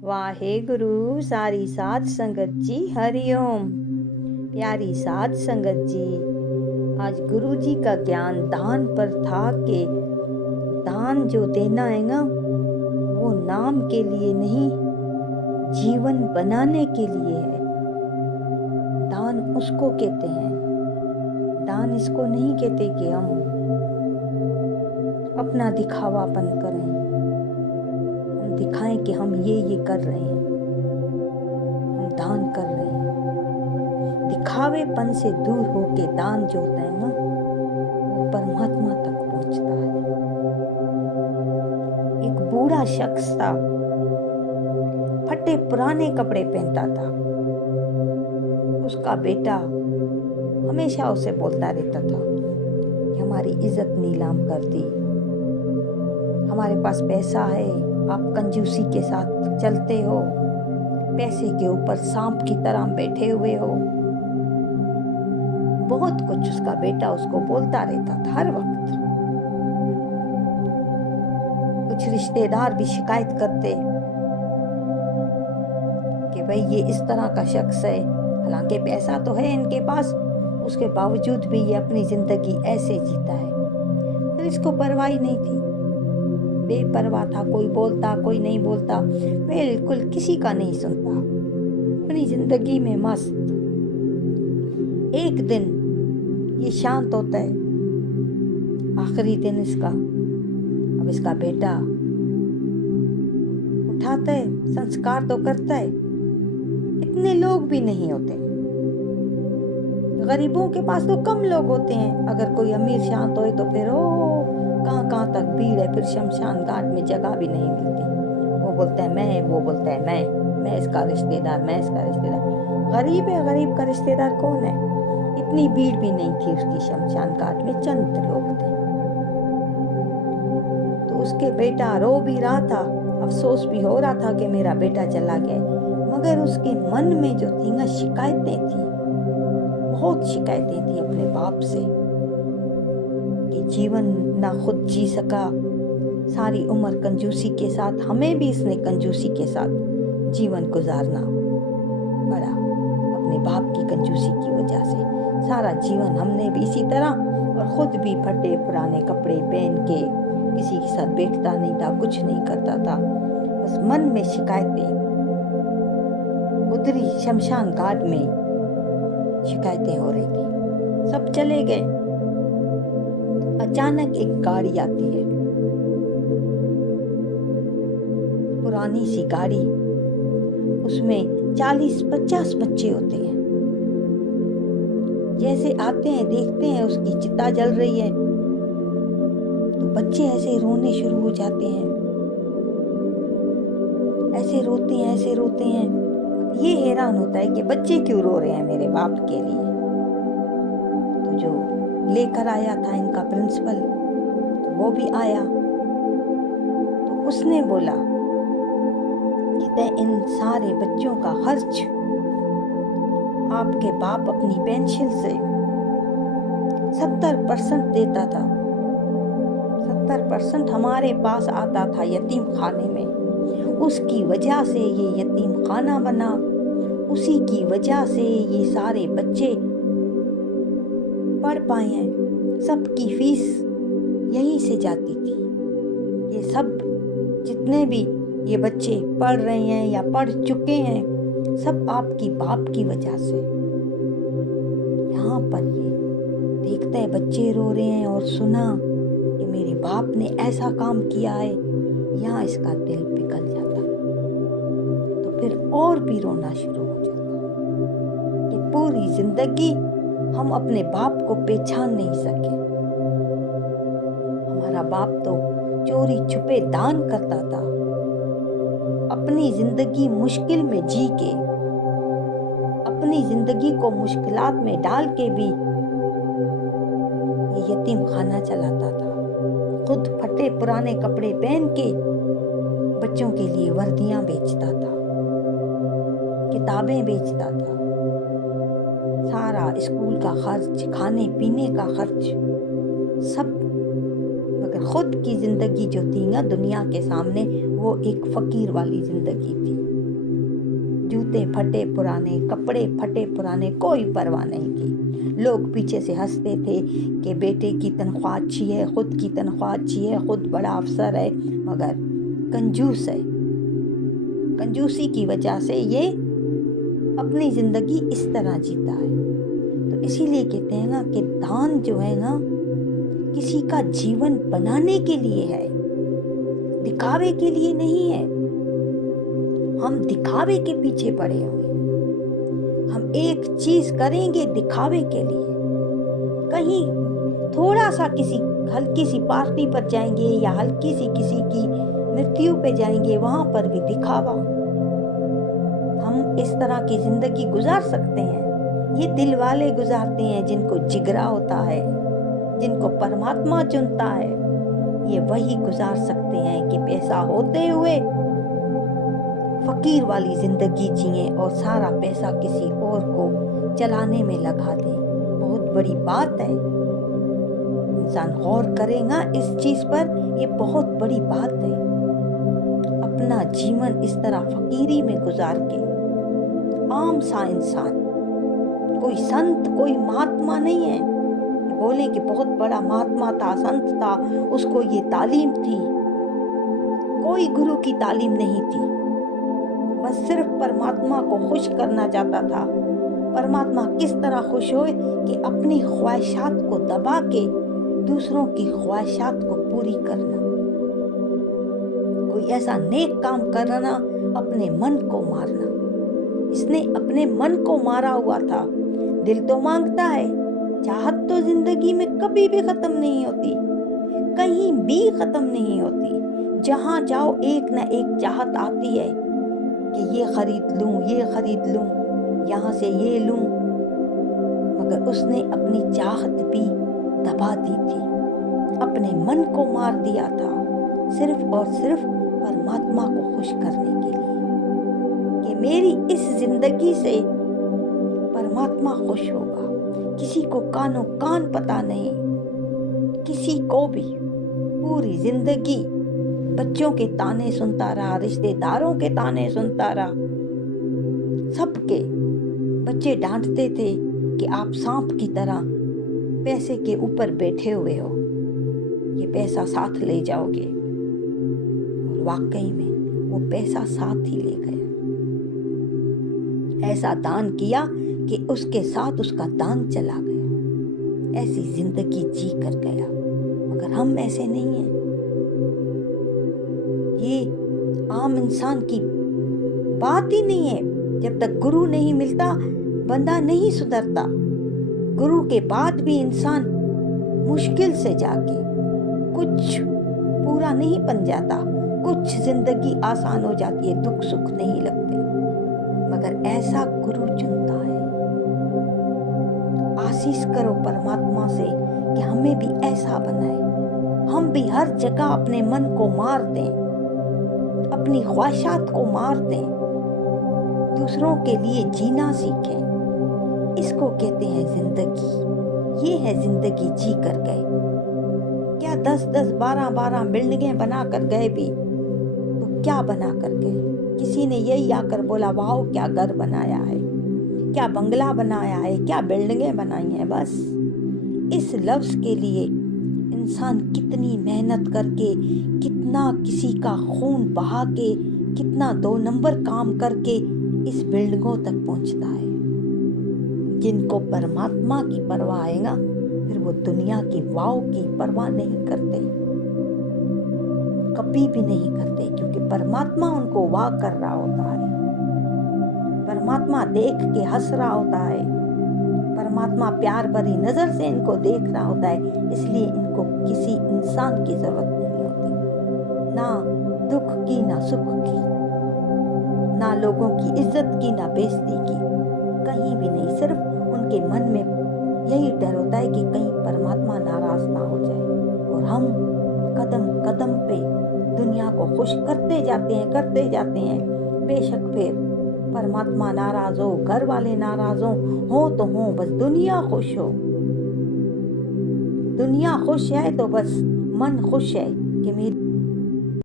वाहे गुरु सारी साध संगत जी हरिओम। प्यारी साध संगत जी, आज गुरु जी का ज्ञान दान पर था कि दान जो देना है ना, वो नाम के लिए नहीं, जीवन बनाने के लिए है। दान उसको कहते हैं, दान इसको नहीं कहते कि हम अपना दिखावापन करें, हम दिखाएं कि हम ये कर रहे हैं, हम दान कर रहे हैं। दिखावेपन से दूर होके दान जो होता है ना, वो परमात्मा तक पहुंचता है। एक बूढ़ा शख्स था, फटे पुराने कपड़े पहनता था। उसका बेटा हमेशा उसे बोलता रहता था कि हमारी इज्जत नीलाम कर दी, हमारे पास पैसा है, आप कंजूसी के साथ चलते हो, पैसे के ऊपर सांप की तरह बैठे हुए हो। बहुत कुछ उसका बेटा उसको बोलता रहता था हर वक्त। कुछ रिश्तेदार भी शिकायत करते कि भाई ये इस तरह का शख्स है, हालांकि पैसा तो है इनके पास, उसके बावजूद भी ये अपनी जिंदगी ऐसे जीता है। फिर इसको परवाह नहीं थी, बेपरवाह था, कोई बोलता कोई नहीं बोलता, बिल्कुल किसी का नहीं सुनता, अपनी जिंदगी में मस्त। एक दिन ये शांत होता है, आखिरी दिन इसका। अब इसका बेटा उठाता है, संस्कार तो करता है। इतने लोग भी नहीं होते, गरीबों के पास तो कम लोग होते हैं। अगर कोई अमीर शांत होए तो फिर कहाँ तक भीड़ है, फिर शमशान घाट में जगह भी नहीं मिलती। वो बोलता है मैं, वो बोलता है मैं इसका रिश्तेदार, मैं इसका रिश्तेदार। गरीब है, गरीब का रिश्तेदार कौन है? इतनी भीड़ भी नहीं थी उसकी शमशान घाट में, चंद लोग थे। तो उसके बेटा रो भी रहा था, अफसोस भी हो रहा था कि मेरा बेटा चला गया, मगर उसके मन में जो थी ना, शिकायतें थी, बहुत शिकायतें थी अपने बाप से कि जीवन ना खुद जी सका, सारी उम्र कंजूसी के साथ, हमें भी इसने कंजूसी के साथ जीवन गुजारना पड़ा। अपने बाप की कंजूसी की वजह से सारा जीवन हमने भी इसी तरह, और खुद भी फटे पुराने कपड़े पहन के किसी के साथ बैठता नहीं था, कुछ नहीं करता था, बस मन में शिकायतें। उधरी शमशान घाट में शिकायतें हो रही थी, सब चले गए। अचानक एक गाड़ी आती है, पुरानी सी गाड़ी, उसमें 40-50 बच्चे होते हैं। जैसे आते हैं, देखते हैं उसकी चिता जल रही है, तो बच्चे ऐसे रोने शुरू हो जाते हैं, ऐसे रोते हैं। ये हैरान होता है कि बच्चे क्यों रो रहे हैं मेरे बाप के लिए। तो जो लेकर आया था इनका प्रिंसिपल, तो वो भी आया, तो उसने बोला कि इन सारे बच्चों का खर्च आपके बाप अपनी पेंशन से 70% देता था, 70% हमारे पास आता था यतीम खाने में। उसकी वजह से ये यतीम खाना बना, उसी की वजह से ये सारे बच्चे पढ़ पाए हैं। सबकी फीस यहीं से जाती थी। ये सब जितने भी ये बच्चे पढ़ रहे हैं या पढ़ चुके हैं, सब आपकी बाप की वजह से। यहाँ पर ये देखता है बच्चे रो रहे हैं और सुना कि मेरे बाप ने ऐसा काम किया है, यहाँ इसका दिल पिघल जाता, तो फिर और भी रोना शुरू हो जाता कि पूरी जिंदगी हम अपने बाप को पहचान नहीं सके। हमारा बाप तो चोरी छुपे दान करता था, अपनी जिंदगी मुश्किल में जी के, अपनी जिंदगी को मुश्किलात में डाल के भी ये यतीम खाना चलाता था। खुद फटे पुराने कपड़े पहन के बच्चों के लिए वर्दियां बेचता था, किताबें बेचता था, सारा स्कूल का खर्च, खाने पीने का खर्च, सब। मगर खुद की जिंदगी जो थी ना दुनिया के सामने, वो एक फकीर वाली जिंदगी थी। जूते फटे पुराने, कपड़े फटे पुराने, कोई परवाह नहीं की। लोग पीछे से हंसते थे कि बेटे की तनख्वाह अच्छी है, खुद की तनख्वाह अच्छी है, खुद बड़ा अफसर है, मगर कंजूस है। कंजूसी की वजह से ये अपनी ज़िंदगी इस तरह जीता है। तो इसीलिए कहते हैं ना कि दान जो है ना किसी का जीवन बनाने के लिए है, दिखावे के लिए नहीं है। हम दिखावे के पीछे पड़े हुए हैं। हम एक चीज करेंगे दिखावे के लिए, कहीं थोड़ा सा किसी हल्की सी पार्टी पर जाएंगे या हल्की सी किसी की मृत्यु पे जाएंगे, वहां पर भी दिखावा। हम इस तरह की जिंदगी गुजार सकते हैं। ये दिल वाले गुजारते हैं, जिनको जिगरा होता है, जिनको परमात्मा चुनता है, ये वही गुजार सकते हैं कि पैसा होते हुए फकीर वाली जिंदगी जिए और सारा पैसा किसी और को चलाने में लगा दे। बहुत बड़ी बात है। इंसान गौर करेगा इस चीज पर, ये बहुत बड़ी बात है। अपना जीवन इस तरह फकीरी में गुजार के, आम सा इंसान, कोई संत कोई महात्मा नहीं है बोले कि बहुत बड़ा महात्मा था, संत था, उसको ये तालीम थी। कोई गुरु की तालीम नहीं थी, बस सिर्फ परमात्मा को खुश करना चाहता था। परमात्मा किस तरह खुश होए कि अपनी ख्वाहिशात को दबा के दूसरों की ख्वाहिशात को पूरी करना। कोई ऐसा नेक काम करना, अपने मन को मारना। इसने अपने मन को मारा हुआ था। दिल तो मांगता है, चाहत तो जिंदगी में कभी भी खत्म नहीं होती, कहीं भी खत्म नहीं होती। जहां जाओ एक न एक चाहत आती है कि ये खरीद लूं, ये खरीद लूं, यहाँ से ये लूं, मगर उसने अपनी चाहत भी दबा दी थी, अपने मन को मार दिया था, सिर्फ और सिर्फ परमात्मा को खुश करने के लिए कि मेरी इस जिंदगी से परमात्मा खुश होगा। किसी को कानो कान पता नहीं, किसी को भी। पूरी जिंदगी बच्चों के ताने सुनता रहा, रिश्तेदारों के ताने सुनता रहा। सबके बच्चे डांटते थे कि आप सांप की तरह पैसे के ऊपर बैठे हुए हो, ये पैसा साथ ले जाओगे। और वाकई में वो पैसा साथ ही ले गया। ऐसा दान किया कि उसके साथ उसका दान चला गया। ऐसी जिंदगी जी कर गया, मगर हम ऐसे नहीं हैं। ये आम इंसान की बात ही नहीं है। जब तक गुरु नहीं मिलता बंदा नहीं सुधरता। गुरु के बाद भी इंसान मुश्किल से जाके कुछ पूरा नहीं बन जाता, कुछ जिंदगी आसान हो जाती है, दुख सुख नहीं लगते, मगर ऐसा गुरु चुनता है। आशीष करो परमात्मा से कि हमें भी ऐसा बनाए, हम भी हर जगह अपने मन को मार दें, अपनी ख्वाहिशात को मार दें, दूसरों के लिए जीना सीखें। इसको कहते हैं जिंदगी। ये है जिंदगी जी कर गए। क्या 10-10, 12-12 बिल्डिंगें बना कर गए भी तो क्या बना कर गए? किसी ने यही आकर बोला वाह क्या घर बनाया है, क्या बंगला बनाया है, क्या बिल्डिंगें बनाई हैं। बस इस लफ्ज के लिए इंसान कितनी मेहनत करके, कितना किसी का खून बहा के, कितना 2 नंबर काम करके इस बिल्डिंगों तक पहुंचता है। जिनको परमात्मा की परवाह है ना, फिर वो दुनिया की वाव की परवाह नहीं करते, कभी भी नहीं करते, क्योंकि परमात्मा उनको वाह कर रहा होता है। परमात्मा देख के हंस रहा होता है, परमात्मा प्यार भरी नजर से इनको देख रहा होता है। इसलिए इनको किसी इंसान की जरूरत नहीं होती, ना दुख की ना सुख की, ना लोगों की इज्जत की ना बेइज्जती की, कहीं भी नहीं। सिर्फ उनके मन में यही डर होता है कि कहीं परमात्मा नाराज ना हो जाए। और हम कदम कदम पे दुनिया को खुश करते जाते हैं। बेशक फिर परमात्मा नाराज हो, घर वाले नाराज हो तो हो, बस दुनिया खुश हो। दुनिया खुश है तो बस मन खुश है कि मेरी